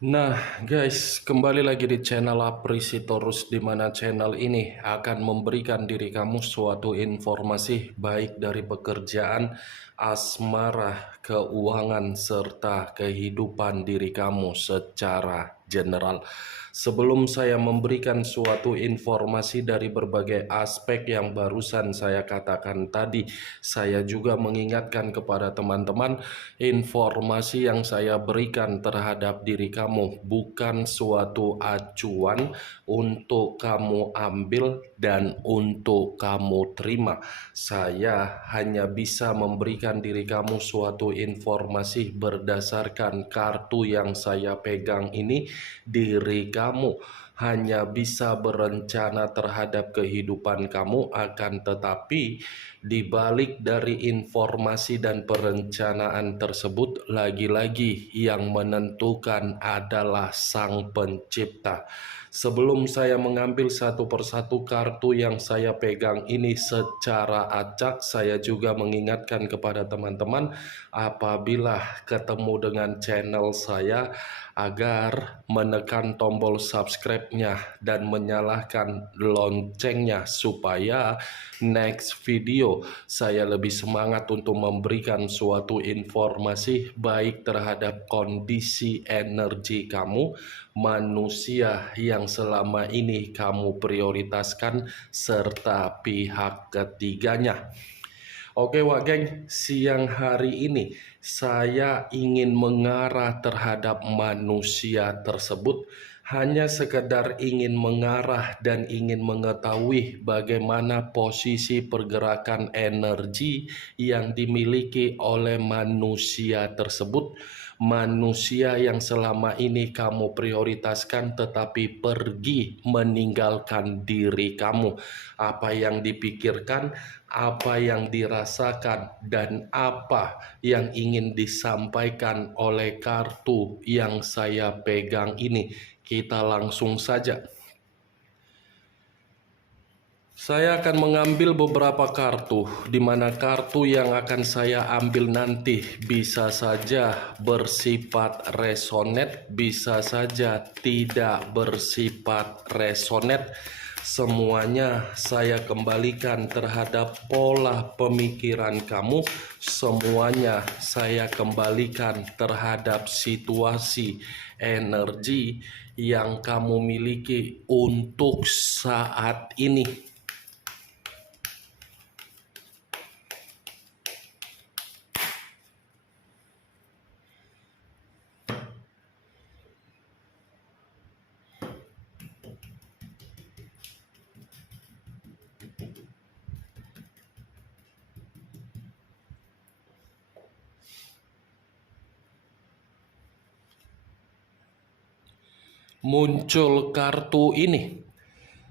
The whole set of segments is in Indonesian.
Nah guys, kembali lagi di channel Aprisitorus, di mana channel ini akan memberikan diri kamu suatu informasi baik dari pekerjaan, asmara, keuangan, serta kehidupan diri kamu secara general. Sebelum saya memberikan suatu informasi dari berbagai aspek yang barusan saya katakan tadi, saya juga mengingatkan kepada teman-teman, informasi yang saya berikan terhadap diri kamu bukan suatu acuan untuk kamu ambil dan untuk kamu terima. Saya hanya bisa memberikan diri kamu suatu informasi berdasarkan kartu yang saya pegang ini. Diri kamu hanya bisa berencana terhadap kehidupan kamu, akan tetapi di balik dari informasi dan perencanaan tersebut, lagi-lagi yang menentukan adalah Sang Pencipta. Sebelum saya mengambil satu persatu kartu yang saya pegang ini secara acak, saya juga mengingatkan kepada teman-teman apabila ketemu dengan channel saya agar menekan tombol subscribe-nya dan menyalakan loncengnya supaya next video saya lebih semangat untuk memberikan suatu informasi baik terhadap kondisi energi kamu, manusia yang selama ini kamu prioritaskan, serta pihak ketiganya. Oke wak geng, siang hari ini saya ingin mengarah terhadap manusia tersebut, hanya sekedar ingin mengarah dan ingin mengetahui bagaimana posisi pergerakan energi yang dimiliki oleh manusia tersebut. Manusia yang selama ini kamu prioritaskan tetapi pergi meninggalkan diri kamu. Apa yang dipikirkan, apa yang dirasakan, dan apa yang ingin disampaikan oleh kartu yang saya pegang ini. Kita langsung saja. Saya akan mengambil beberapa kartu, di mana kartu yang akan saya ambil nanti bisa saja bersifat resonate, bisa saja tidak bersifat resonate. Semuanya saya kembalikan terhadap pola pemikiran kamu, semuanya saya kembalikan terhadap situasi energi yang kamu miliki untuk saat ini. Muncul kartu ini.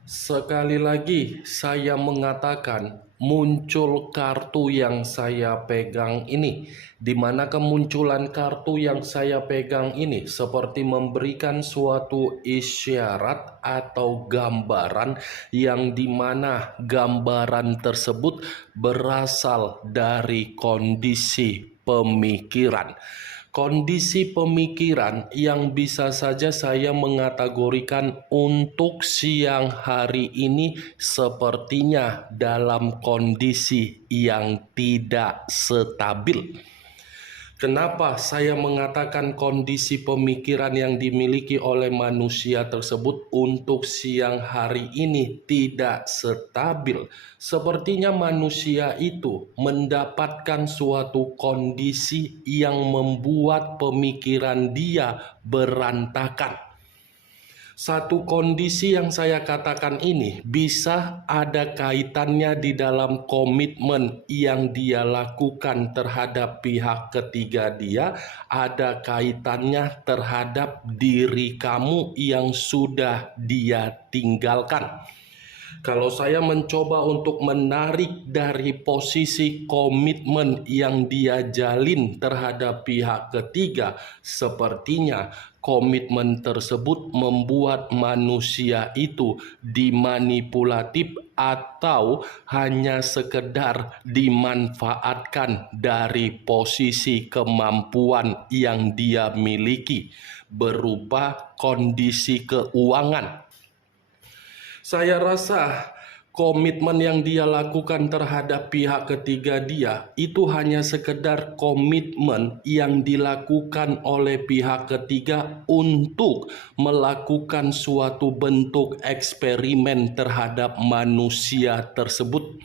Sekali lagi saya mengatakan, muncul kartu yang saya pegang ini, di mana kemunculan kartu yang saya pegang ini seperti memberikan suatu isyarat atau gambaran, yang dimana gambaran tersebut berasal dari kondisi pemikiran. Kondisi pemikiran yang bisa saja saya mengategorikan untuk siang hari ini sepertinya dalam kondisi yang tidak stabil. Kenapa saya mengatakan kondisi pemikiran yang dimiliki oleh manusia tersebut untuk siang hari ini tidak stabil? Sepertinya manusia itu mendapatkan suatu kondisi yang membuat pemikiran dia berantakan. Satu kondisi yang saya katakan ini bisa ada kaitannya di dalam komitmen yang dia lakukan terhadap pihak ketiga dia, ada kaitannya terhadap diri kamu yang sudah dia tinggalkan. Kalau saya mencoba untuk menarik dari posisi komitmen yang dia jalin terhadap pihak ketiga, sepertinya komitmen tersebut membuat manusia itu dimanipulatif atau hanya sekedar dimanfaatkan dari posisi kemampuan yang dia miliki berupa kondisi keuangan. Saya rasa komitmen yang dia lakukan terhadap pihak ketiga dia itu hanya sekedar komitmen yang dilakukan oleh pihak ketiga untuk melakukan suatu bentuk eksperimen terhadap manusia tersebut.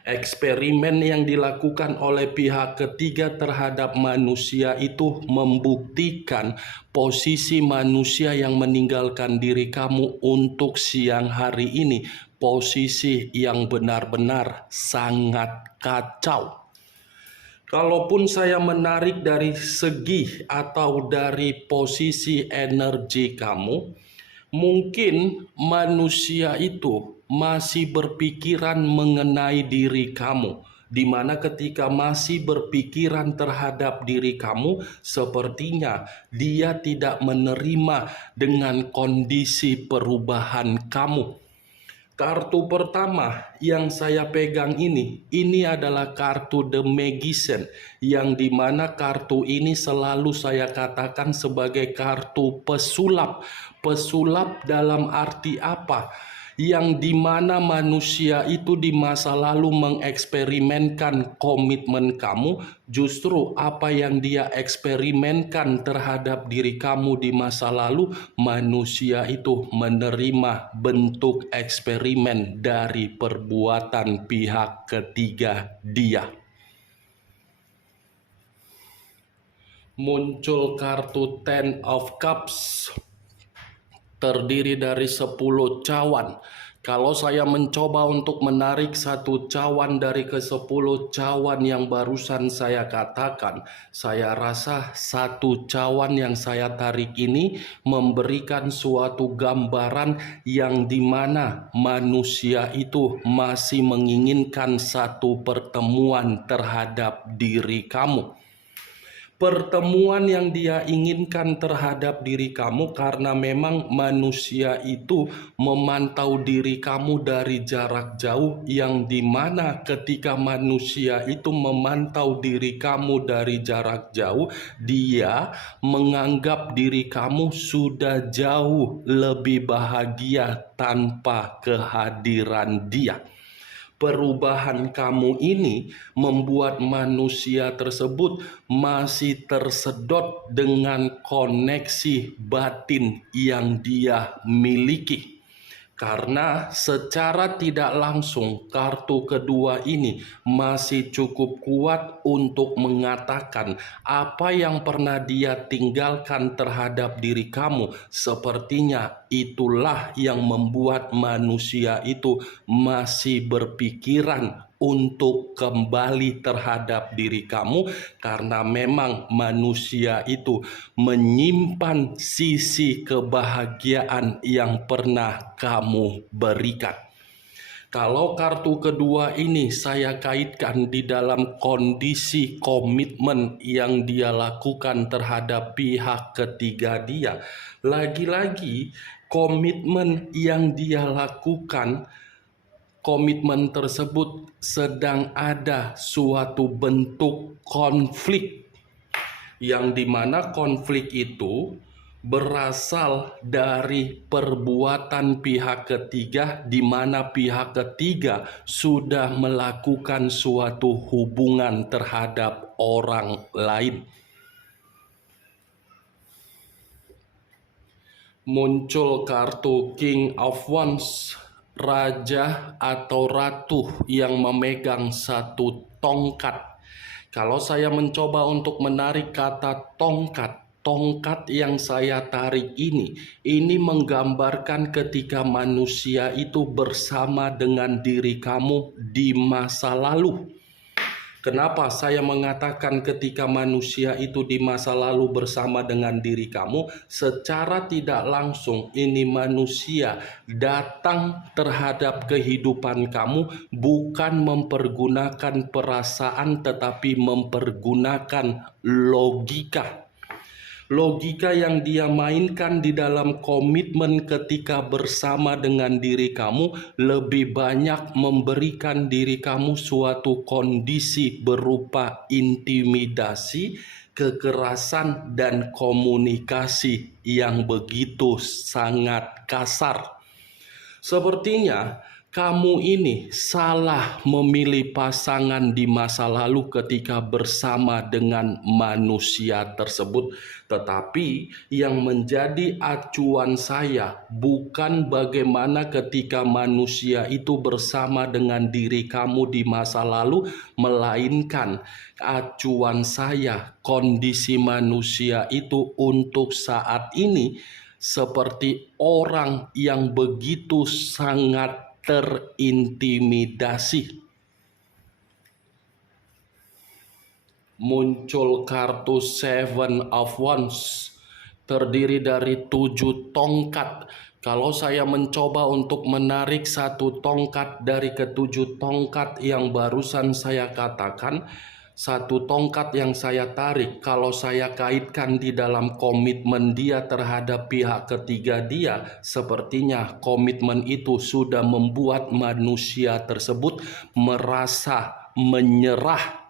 Eksperimen yang dilakukan oleh pihak ketiga terhadap manusia itu membuktikan posisi manusia yang meninggalkan diri kamu untuk siang hari ini, posisi yang benar-benar sangat kacau. Kalaupun saya menarik dari segi atau dari posisi energi kamu, mungkin manusia itu masih berpikiran mengenai diri kamu, di mana ketika masih berpikiran terhadap diri kamu, sepertinya dia tidak menerima dengan kondisi perubahan kamu. Kartu pertama yang saya pegang ini adalah kartu The Magician, yang dimana kartu ini selalu saya katakan sebagai kartu pesulap. Pesulap dalam arti apa? Yang dimana manusia itu di masa lalu mengeksperimenkan komitmen kamu, justru apa yang dia eksperimenkan terhadap diri kamu di masa lalu, manusia itu menerima bentuk eksperimen dari perbuatan pihak ketiga dia. Muncul kartu Ten of Cups, terdiri dari 10 cawan. Kalau saya mencoba untuk menarik satu cawan dari ke-10 cawan yang barusan saya katakan, saya rasa satu cawan yang saya tarik ini memberikan suatu gambaran yang dimana manusia itu masih menginginkan satu pertemuan terhadap diri kamu. Pertemuan yang dia inginkan terhadap diri kamu karena memang manusia itu memantau diri kamu dari jarak jauh, yang dimana ketika manusia itu memantau diri kamu dari jarak jauh, dia menganggap diri kamu sudah jauh lebih bahagia tanpa kehadiran dia. Perubahan kamu ini membuat manusia tersebut masih tersedot dengan koneksi batin yang dia miliki. Karena secara tidak langsung kartu kedua ini masih cukup kuat untuk mengatakan apa yang pernah dia tinggalkan terhadap diri kamu, sepertinya itulah yang membuat manusia itu masih berpikiran untuk kembali terhadap diri kamu, karena memang manusia itu menyimpan sisi kebahagiaan yang pernah kamu berikan. Kalau kartu kedua ini saya kaitkan di dalam kondisi komitmen yang dia lakukan terhadap pihak ketiga dia, lagi-lagi komitmen yang dia lakukan, komitmen tersebut sedang ada suatu bentuk konflik, yang dimana konflik itu berasal dari perbuatan pihak ketiga, di mana pihak ketiga sudah melakukan suatu hubungan terhadap orang lain. Muncul kartu King of Wands, raja atau ratu yang memegang satu tongkat. Kalau saya mencoba untuk menarik kata tongkat, tongkat yang saya tarik ini menggambarkan ketika manusia itu bersama dengan diri kamu di masa lalu. Kenapa saya mengatakan ketika manusia itu di masa lalu bersama dengan diri kamu, secara tidak langsung ini manusia datang terhadap kehidupan kamu bukan mempergunakan perasaan tetapi mempergunakan logika. Logika yang dia mainkan di dalam komitmen ketika bersama dengan diri kamu lebih banyak memberikan diri kamu suatu kondisi berupa intimidasi, kekerasan, dan komunikasi yang begitu sangat kasar. Sepertinya kamu ini salah memilih pasangan di masa lalu ketika bersama dengan manusia tersebut. Tetapi yang menjadi acuan saya bukan bagaimana ketika manusia itu bersama dengan diri kamu di masa lalu, melainkan acuan saya kondisi manusia itu untuk saat ini seperti orang yang begitu sangat terintimidasi. Muncul kartu Seven of Wands, terdiri dari 7 tongkat. Kalau saya mencoba untuk menarik satu tongkat dari ketujuh tongkat yang barusan saya katakan, satu tongkat yang saya tarik, kalau saya kaitkan di dalam komitmen dia terhadap pihak ketiga dia, sepertinya komitmen itu sudah membuat manusia tersebut merasa menyerah,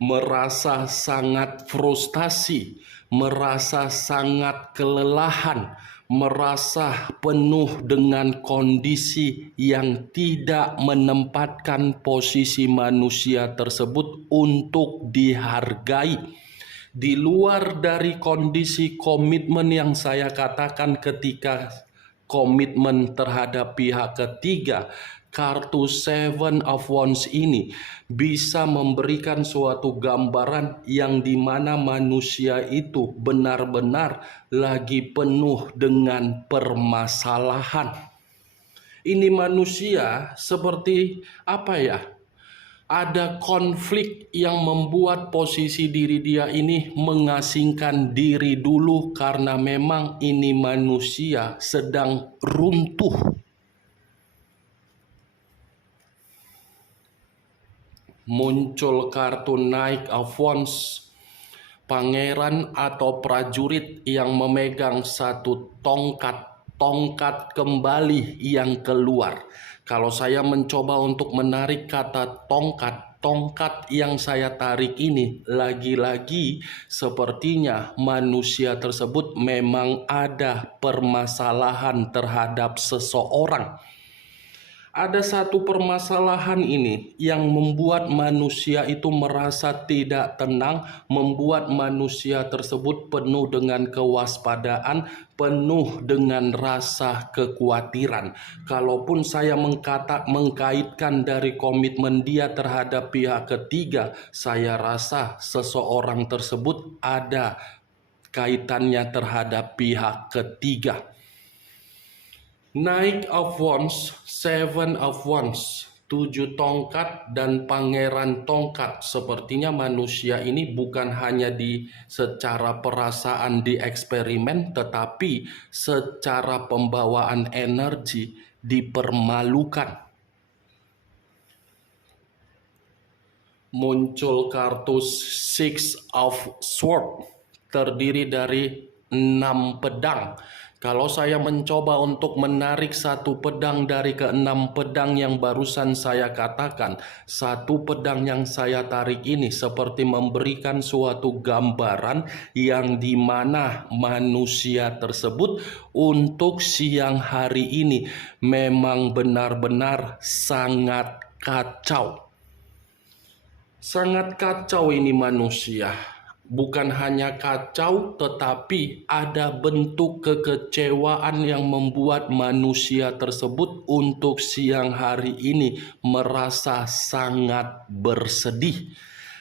merasa sangat frustasi, merasa sangat kelelahan, merasa penuh dengan kondisi yang tidak menempatkan posisi manusia tersebut untuk dihargai. Di luar dari kondisi komitmen yang saya katakan ketika komitmen terhadap pihak ketiga, kartu Seven of Wands ini bisa memberikan suatu gambaran yang dimana manusia itu benar-benar lagi penuh dengan permasalahan. Ini manusia seperti apa ya? Ada konflik yang membuat posisi diri dia ini mengasingkan diri dulu karena memang ini manusia sedang runtuh. Muncul kartu Knight of Wands, pangeran atau prajurit yang memegang satu tongkat kembali yang keluar. Kalau saya mencoba untuk menarik kata tongkat yang saya tarik ini, lagi-lagi sepertinya manusia tersebut memang ada permasalahan terhadap seseorang. Ada satu permasalahan ini yang membuat manusia itu merasa tidak tenang, membuat manusia tersebut penuh dengan kewaspadaan, penuh dengan rasa kekhawatiran. Kalaupun saya mengkaitkan dari komitmen dia terhadap pihak ketiga, saya rasa seseorang tersebut ada kaitannya terhadap pihak ketiga. Knight of Wands, Seven of Wands, 7 tongkat dan pangeran tongkat. Sepertinya manusia ini bukan hanya secara perasaan di eksperimen, tetapi secara pembawaan energi dipermalukan. Muncul kartu Six of Swords, terdiri dari 6 pedang. Kalau saya mencoba untuk menarik satu pedang dari ke-6 pedang yang barusan saya katakan, satu pedang yang saya tarik ini seperti memberikan suatu gambaran yang dimana manusia tersebut untuk siang hari ini memang benar-benar sangat kacau. Sangat kacau ini manusia. Bukan hanya kacau, tetapi ada bentuk kekecewaan yang membuat manusia tersebut untuk siang hari ini merasa sangat bersedih.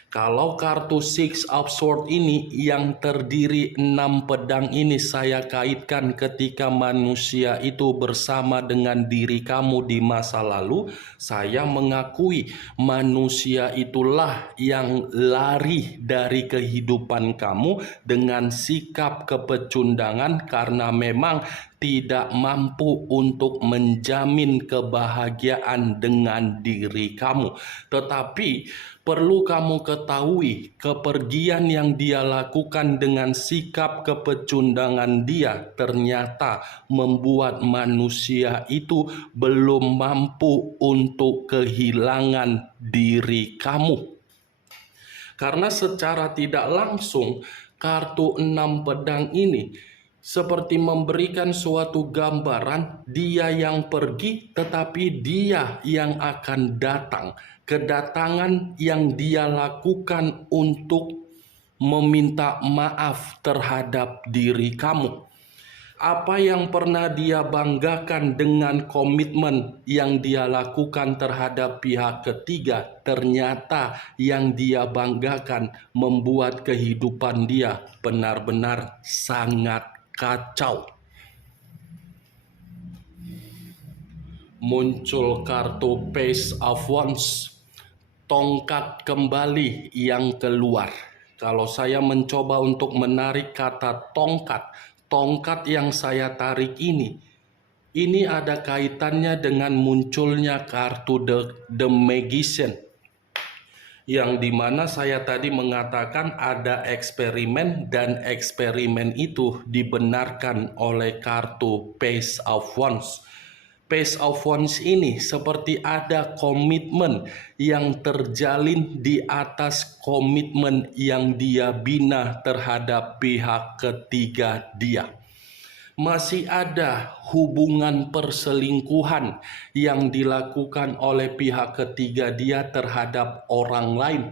Kalau kartu Six of Swords ini yang terdiri 6 pedang ini saya kaitkan ketika manusia itu bersama dengan diri kamu di masa lalu, saya mengakui manusia itulah yang lari dari kehidupan kamu dengan sikap kepecundangan karena memang tidak mampu untuk menjamin kebahagiaan dengan diri kamu. Tetapi perlu kamu ketahui, kepergian yang dia lakukan dengan sikap kepecundangan dia ternyata membuat manusia itu belum mampu untuk kehilangan diri kamu. Karena secara tidak langsung kartu 6 pedang ini seperti memberikan suatu gambaran dia yang pergi tetapi dia yang akan datang. Kedatangan yang dia lakukan untuk meminta maaf terhadap diri kamu. Apa yang pernah dia banggakan dengan komitmen yang dia lakukan terhadap pihak ketiga, ternyata yang dia banggakan membuat kehidupan dia benar-benar sangat kacau. Muncul kartu Page of Wands, tongkat kembali yang keluar. Kalau saya mencoba untuk menarik kata tongkat yang saya tarik ini ada kaitannya dengan munculnya kartu The Magician, yang dimana saya tadi mengatakan ada eksperimen dan eksperimen itu dibenarkan oleh kartu Page of Wands. Page of Wands ini seperti ada komitmen yang terjalin di atas komitmen yang dia bina terhadap pihak ketiga dia. Masih ada hubungan perselingkuhan yang dilakukan oleh pihak ketiga dia terhadap orang lain.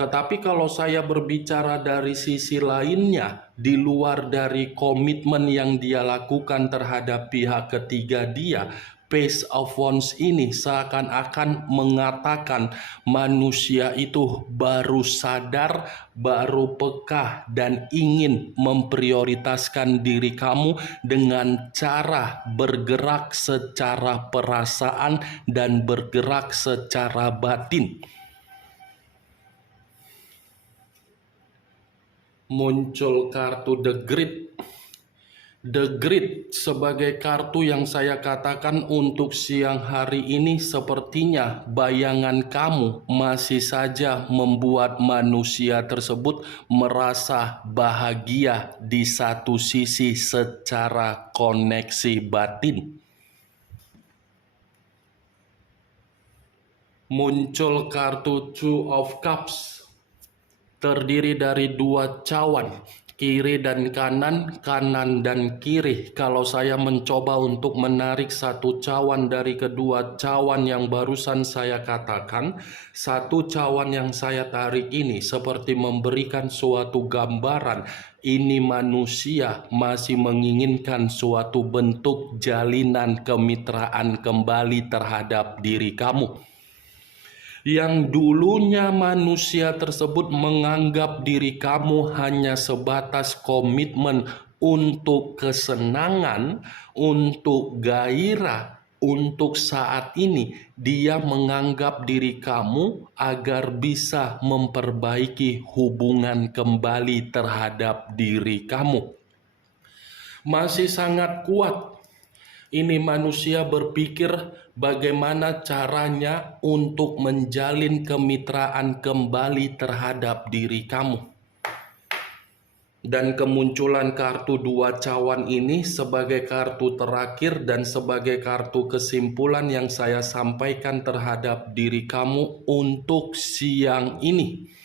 Tetapi kalau saya berbicara dari sisi lainnya, di luar dari komitmen yang dia lakukan terhadap pihak ketiga dia, Page of Wands ini seakan-akan mengatakan manusia itu baru sadar, baru peka, dan ingin memprioritaskan diri kamu dengan cara bergerak secara perasaan dan bergerak secara batin. Muncul kartu The Grid. The Grid sebagai kartu yang saya katakan untuk siang hari ini sepertinya bayangan kamu masih saja membuat manusia tersebut merasa bahagia di satu sisi secara koneksi batin. Muncul kartu Two of Cups. Terdiri dari 2 cawan, kiri dan kanan, kanan dan kiri. Kalau saya mencoba untuk menarik 1 cawan dari kedua cawan yang barusan saya katakan, 1 cawan yang saya tarik ini seperti memberikan suatu gambaran. Ini manusia masih menginginkan suatu bentuk jalinan kemitraan kembali terhadap diri kamu. Yang dulunya manusia tersebut menganggap diri kamu hanya sebatas komitmen untuk kesenangan, untuk gairah, untuk saat ini dia menganggap diri kamu agar bisa memperbaiki hubungan kembali terhadap diri kamu. Masih sangat kuat. Ini manusia berpikir bagaimana caranya untuk menjalin kemitraan kembali terhadap diri kamu. Dan kemunculan kartu 2 cawan ini sebagai kartu terakhir dan sebagai kartu kesimpulan yang saya sampaikan terhadap diri kamu untuk siang ini.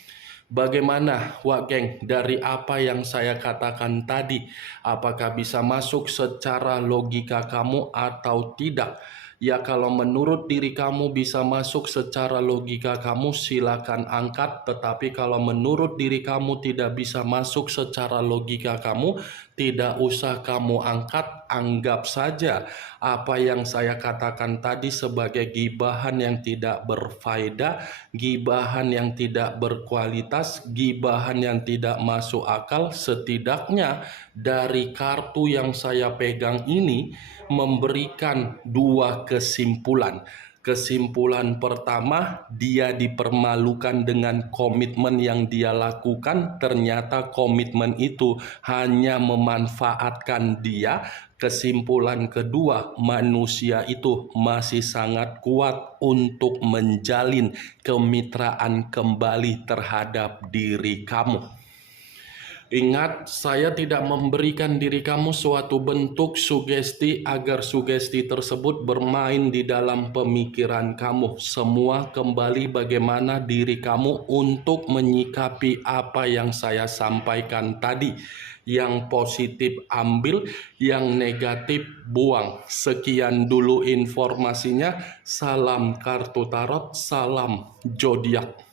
Bagaimana Wak Geng dari apa yang saya katakan tadi? Apakah bisa masuk secara logika kamu atau tidak? Ya, kalau menurut diri kamu bisa masuk secara logika kamu, silakan angkat. Tetapi kalau menurut diri kamu tidak bisa masuk secara logika kamu, Tidak usah kamu angkat, anggap saja apa yang saya katakan tadi sebagai gibahan yang tidak berfaedah, gibahan yang tidak berkualitas, gibahan yang tidak masuk akal. Setidaknya dari kartu yang saya pegang ini memberikan dua kesimpulan. Kesimpulan pertama, dia dipermalukan dengan komitmen yang dia lakukan. Ternyata komitmen itu hanya memanfaatkan dia. Kesimpulan kedua, manusia itu masih sangat kuat untuk menjalin kemitraan kembali terhadap diri kamu. Ingat, saya tidak memberikan diri kamu suatu bentuk sugesti agar sugesti tersebut bermain di dalam pemikiran kamu. Semua kembali bagaimana diri kamu untuk menyikapi apa yang saya sampaikan tadi. Yang positif ambil, yang negatif buang. Sekian dulu informasinya. Salam kartu tarot, salam zodiak.